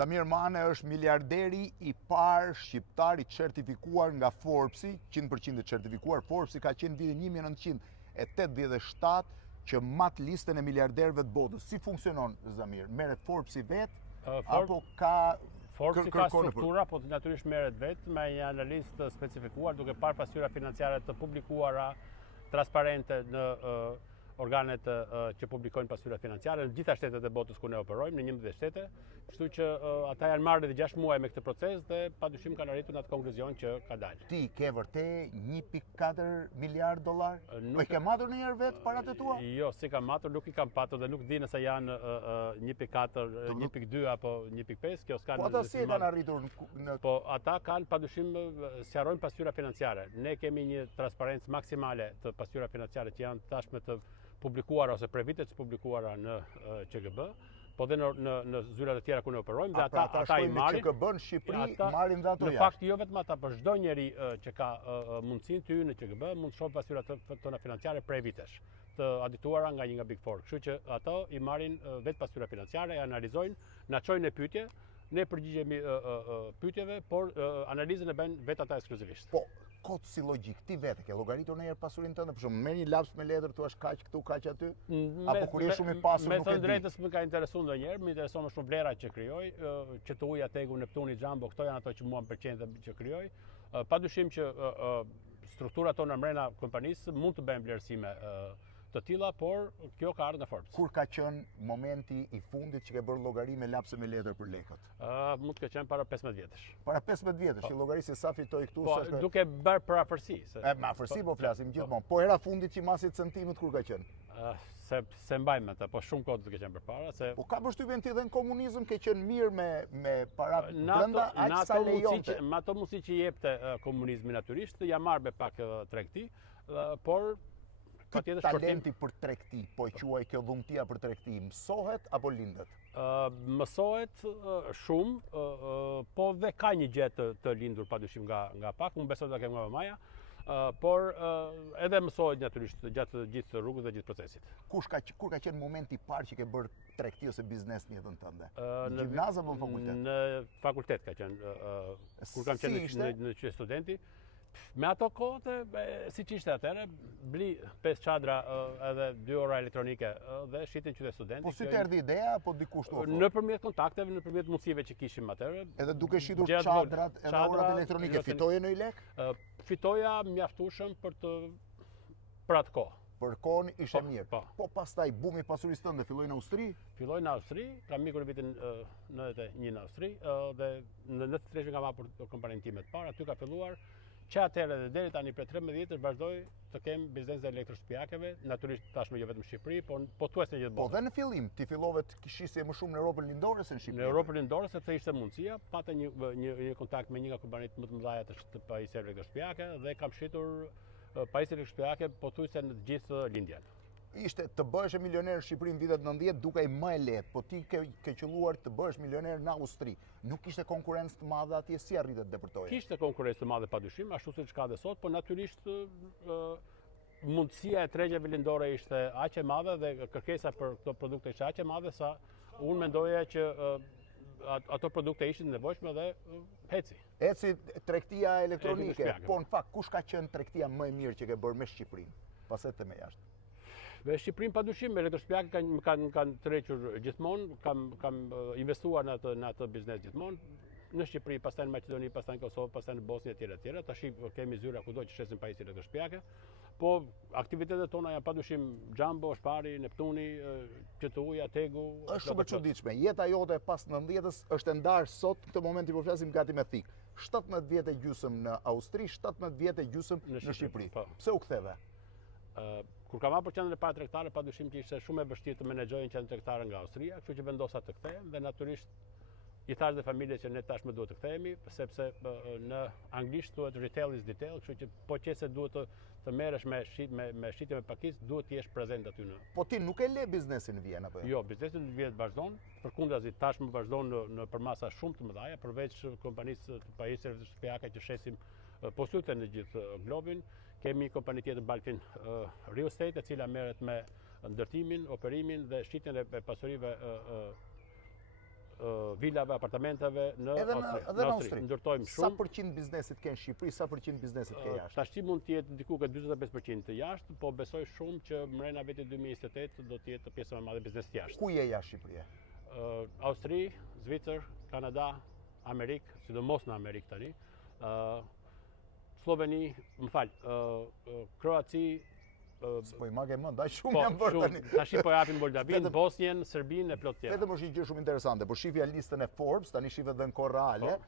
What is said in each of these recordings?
Zamir Mane është miliarderi i parë shqiptar i certifikuar nga Forbesi, 100% i certifikuar. Forbesi ka qenë vitin 1987 që mat listën e miliarderëve të botës. Si funksionon, Zamir? Merret Forbesi vetë apo ka Forbesi ka struktura, po natyrisht merret vetë me një analizë të specifikuar duke parë pasyra financiare të publikuara, transparente në organet që publikojnë pasyra financiare në gjitha shtetet e botës ku ne operojmë, në 11 shtete. Kështu që ata janë marrë edhe 6 muaj me këtë proces dhe padyshim kanë arritur në atë konkluzion që ka dalë. Ti ke vërtet 1.4 miliard dollar? Po i ke matur ndonjëherë vetë parat e tua? Jo, si kam matur, nuk i kam patur dhe nuk di nëse janë 1.4, 1.2 apo 1.5, kjo s'kanë. Po ata si e kanë arritur në... Po ata kanë padyshim sqarojnë pasyra financiare. Ne kemi një transparencë maksimale të pasyra financiare që janë tashme të publikuara ose prej vitet të publikuara në QGB, po dhe në zyrat e tjera ku ne operojmë, dhe ata i marrin. QGB në Shqipëri marrin dhe ato jashtë. Në fakt jo vetëm ata, por çdo njeri që ka mundësinë të hyjë në QGB mund të shohë pasyrat tona financiare prej vitesh, të audituara nga një nga Big Four. Kështu që ato i marrin vetë pasyra financiare, e analizojnë, na çojnë në pyetje, ne përgjigjemi pyetjeve, por analizën e bëjnë vetë ata ekskluzivisht. Po, kot si logjik, ti vetë ke llogaritur ndonjëherë pasurinë tënde, për shembull, merr një laps me letër, thua kaq këtu, kaq aty, apo kur je shumë i pasur nuk e di. Me thënë drejtës më ka interesuar ndonjëherë, më intereson më shumë vlerat që krijoj, QTU-ja, Tegu, Neptuni, Jumbo, këto janë ato që mua më pëlqejnë dhe që krijoj. Padyshim që strukturat tona mbrenda kompanisë mund të bëjnë vlerësime të tilla, por kjo ka ardhur në Forbes. Kur ka qenë momenti i fundit që ke bërë llogari me lapse me letër për lekët? Mund të ketë qenë para 15 vjetësh. Para 15 vjetësh, që llogarisë sa fitoi këtu, po, duke bërë për afërsi. Me afërsi po flasim gjithmonë. Po hera fundit që masi centimit kur ka qenë? Se mbajmë atë, po shumë kohë të ke qenë përpara. Po ka përshtypjen ti dhe në komunizëm ke qenë mirë me parat brenda, aq sa lejonte. Me ato mundësi që jepte komunizmi natyrisht, ja marr me pak tregti, por Këtë talenti për tregti, po e quaj kjo dhuntia për tregti, mësohet apo lindet? Mësohet shumë, po dhe ka një gjë të lindur padyshim nga pak, unë besoj ta kem nga mamaja, por edhe mësohet natyrisht gjatë gjithë rrugës dhe gjithë procesit. Kur ka qenë momenti i parë që ke bërë tregti ose biznes në jetën tënde? Në gjimnaz apo në fakultet? Në fakultet ka qenë, kur kam qenë në qytet studenti. Me ato kohë, si që ishte atëre, bli 5 çadra edhe 2 ora elektronike dhe shitin qytet studenti. Po si të erdhi ideja, apo dikush të ofroi? Nëpërmjet kontakteve, nëpërmjet mundësive që kishim atëre. Edhe duke shitur çadrat edhe orat elektronike, fitoje në i lek? Fitoja mjaftueshëm për atë kohë. Për kohën ishte mirë. Po pastaj bumi pasurisë tënde filloi në Austri? Filloi në Austri, kam ikur vitin 91 në Austri dhe në 93 kam hapur kompaninë time të parë, aty ka filluar. Që atëherë dhe deri tani për 13 vjetësh vazhdoj të kem biznes dhe elektroshtëpiakeve, natyrisht tashmë jo vetëm në Shqipëri, por pothuajse në gjithë botën. Po dhe në fillim ti fillove të kishisje më shumë në Europën Lindore se në Shqipëri? Në Europën Lindore sepse ishte mundësia, pata një kontakt me një nga kompanitë më të mëdha të pajisjeve elektroshtëpiake dhe kam shitur pajisje elektroshtëpiake pothuajse në të gjithë lindjen. Ishte të bëhesh milioner në Shqipëri në vitet 90 dukej më e lehtë, po ti ke qelluar të bëhesh milioner në Austri. Nuk kishte konkurrencë të madhe atje, si arritet të depërtoje? Kishte konkurrencë të madhe padyshim, ashtu siç ka dhe sot, por natyrisht mundësia e tregjeve lindore ishte aq e madhe dhe kërkesa për këto produkte ishte aq e madhe sa unë mendoja që ato produkte ishin nevojshme dhe heci. Eci tregtia elektronike, po në fakt kush ka qenë tregtia më e mirë që ke bërë me Shqipërinë, paset me jashtë? Me Shqipërinë padyshim, elektroshtëpiakët kanë tërhequr gjithmonë, kam investuar në atë biznes gjithmonë. Në Shqipëri, pastaj në Maqedoni, pastaj në Kosovë, pastaj në Bosnjë etj. Tash kemi zyra kudo që shesin pajisje elektroshtëpiake. Po aktivitetet tona janë padyshim Jumbo, Shpari, Neptuni, QTU-ja, Tegu. Është shumë e çuditshme. Jeta jote pas 90-s është ndarë sot, në këtë moment i po flasim gati me thik. 17 vjet e gjysmë në Austri, 17 vjet e gjysmë në Shqipëri. Pse u ktheve? Kur kam hapur qendrën e parë tregtare, padyshim që ishte shumë e vështirë të menaxhojnë qendrën tregtare nga Austria, kështu që vendosa të kthehem dhe natyrisht i thash dhe familjes që ne tashmë duhet të kthehemi, sepse në anglisht thuhet retail is detail, kështu që po qëse duhet të merresh me shitje me pakicë, duhet të jesh prezant aty në. Po ti nuk e le biznesin në Vjenë apo jo? Jo, biznesi në Vjenë vazhdon, përkundrazi tashmë vazhdon në përmasa shumë të mëdha, përveç kompanisë të pajisjeve elektroshtëpiake që shesim posylte në gjithë globin. Kemi një kompani tjetër Balfin Real Estate, e cila merret me ndërtimin, operimin dhe shitjen e pasurive vilave, apartamenteve në Austri. Ndërtojmë shumë. Sa përqind biznesit ke në Shqipëri, sa përqind biznesit ke jashtë? Tashti mund të jetë diku këtë 45% të jashtë, po besoj shumë që mrena vitit 2028 do të jetë pjesë më e madhe biznesit jashtë. Ku je jashtë Shqipëria? Austri, Zvicër, Kanada, Amerikë, sidomos në Amerikë tani, Sloveni, Kroaci, S'po i magë më, daj shumë jam bërë tani. Tashi po japin Moldavin, Bosnjen, Serbinë e plot tjera. Vetëm është një gjë shumë interesante, po shifja listën e Forbes, tani shifet dhe në kohë reale,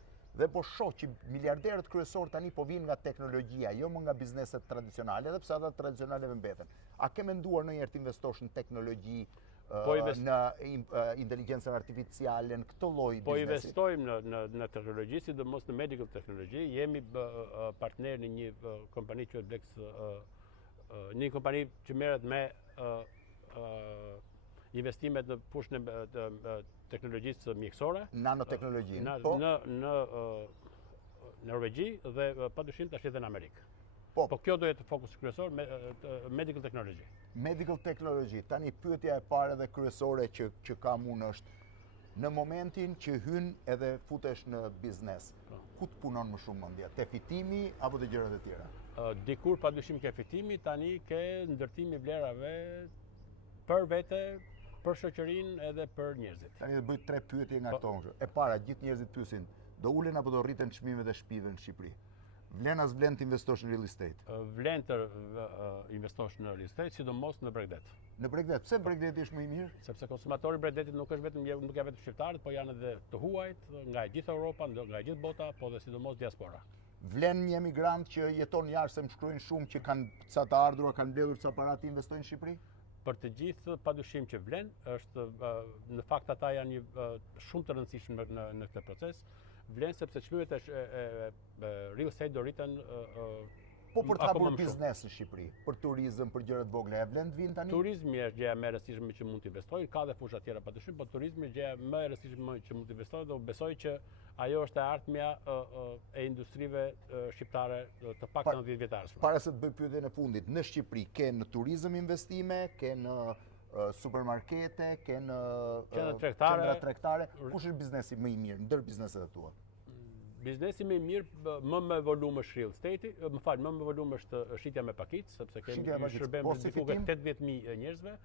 dhe po shoh që miliarderët kryesorë tani po vinë nga teknologjia, jo më nga bizneset tradicionale, edhe pse ata tradicionale mbeten. A ke menduar ndonjëherë të investosh në teknologji, në inteligjencën artificiale, në këtë lloj biznesi? Po investojmë në teknologji, sidomos në medical technology. Jemi partner në një kompani që Blex, një kompani që merret me investimet në fushën e teknologjisë mjekësore. Nanoteknologjinë. Në Norvegji dhe padyshim tash edhe në Amerikë. Po kjo do jetë fokus kryesor medical technology. Medical technology. Tani pyetja e parë dhe kryesore që kam unë është, në momentin që hyn edhe futesh në biznes, ku të punon më shumë mendja? Te fitimi apo te gjërat e tjera? Dikur padyshim ke fitimi, tani ke ndërtimi vlerave për vete, për shoqërinë edhe për njerëzit. Tani do bëj 3 pyetje nga këto. E para, gjithë njerëzit pyesin, do ulen apo do rriten çmimet e shtëpive në Shqipëri? Vlen as vlen të investosh në real estate? Vlen të investosh në real estate, sidomos në Bregdet. Në Bregdet, pse Bregdeti është më i mirë? Sepse konsumatori i Bregdetit nuk janë vetëm shqiptarët, po janë edhe të huajt nga gjithë Europa, nga gjithë bota, po dhe sidomos diaspora. Vlen një emigrant që jeton jashtë, se më shkruajnë shumë që kanë ca të ardhura, kanë mbledhur ca para të investojnë në Shqipëri? Për të gjithë padyshim që vlen, është në fakt ata janë shumë të rëndësishëm në këtë proces. Vlen sepse çmimet e real estate do rriten. Po për të hapur biznes në Shqipëri, për turizëm, për gjëra të vogla, e vlen të vinë tani? Turizmi është gjëja më e rëndësishme që mund të investojë, ka dhe fusha tjera padyshim, po turizmi është gjëja më e rëndësishme që mund të investojë dhe besoj që ajo është e ardhmja e industrive shqiptare të paktën 10 vjetarësh. Para se të bëj pyetjen e fundit, në Shqipëri ke në turizëm investime, ke në supermarkete, ke në qendra tregtare. Kush është biznesi më i mirë ndër bizneset e tua? Biznesi më i mirë, më me volum është real estate, më me volum është shitja me pakicë, sepse kemi shërbim diku 80.000 njerëzve,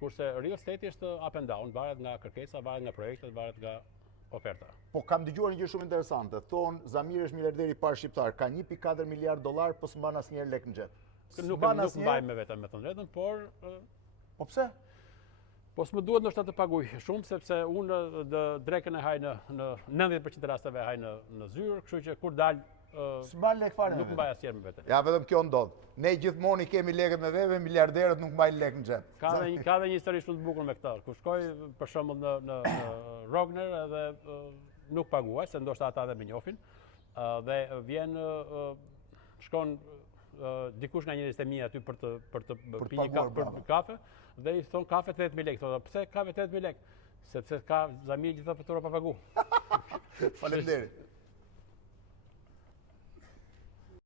kurse real estate është up and down, varet nga kërkesa, varet nga projektet, varet nga oferta. Po kam dëgjuar një gjë shumë interesante. Thonë Zamir është miliarderi i parë shqiptar, ka 1.4 miliard dollar, po s'mban asnjëherë lek në xhep. Nuk mbaj me vetëm me të drejtën, por po pse? Po s'më duhet ndoshta të paguaj shumë, sepse unë drekën e haj në 90% rasteve haj në zyrë, kështu që kur dal s'mban lek fare. Nuk mbaj asnjëherë me vete. Ja, vetëm kjo ndodh. Ne gjithmonë i kemi lekët me vete, miliarderët nuk mbajnë lek në xhep. Ka dhe një histori shumë të bukur me këtë. Kur shkoj për shembull në Rogner edhe nuk paguaj, se ndoshta ata edhe më njohin. Dhe vjen shkon dikush nga njerëzit e mi aty për të për kafe dhe i thon kafe 80.000 lekë. Thonë, pse kafe 80.000 lekë? Sepse ka Zamir gjithë fatura pa pagu. Faleminderit.